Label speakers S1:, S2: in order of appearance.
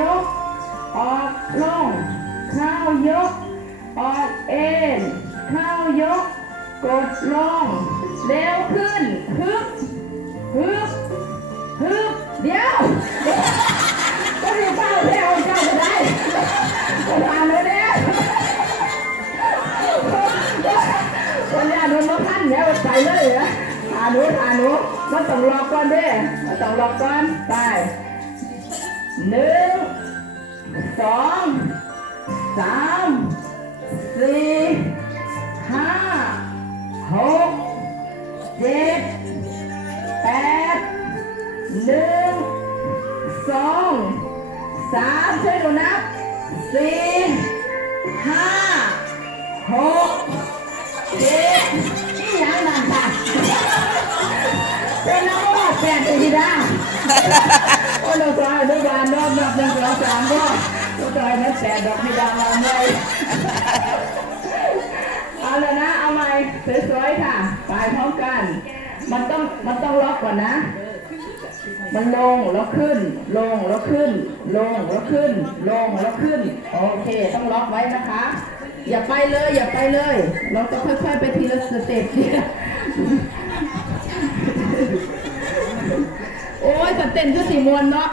S1: ยก ออกลง เข้ายก ออกเอ็นเข้ายก กดลง เร็วขึ้นฮึบฮึบฮึบเดี๋ยวก็มีเป้าเร็วเจ้าจะได้ก็ทานแล้วเนี่ยคนนี้นุนมาพันเนี่ยไปเลยเหรอานุทานุมาต้องรอก่อนเด้มาต้องรอก่อนไป หนึ่งสองสามสี่ห้าหกเจ็ดแปดหนึ่งสองสามช่วยดูนับสี่ห้าหกเจ็ดนี่ยังนั่นค่ะเป็นนักว่าแปดตีด้โอ้ยเราายด้วยการรอบนับหนึ่งสองสามก็เราตายนับแปดดอกพิดามาเลยเอาเลยนะ เอาใหม่สวยๆค่ะไปพร้อมกัน มันต้องมันต้องล็อกก่อนนะ มันลงแล้วขึ้น ลงแล้วขึ้น ลงแล้วขึ้น ลงแล้วขึ้น โอเค ต้องล็อกไว้นะคะ อย่าไปเลย อย่าไปเลย เราจะค่อยๆไปทีละสเต็ปเนี่ยโอ้ยจะเต้นก็สีมวนเนาะ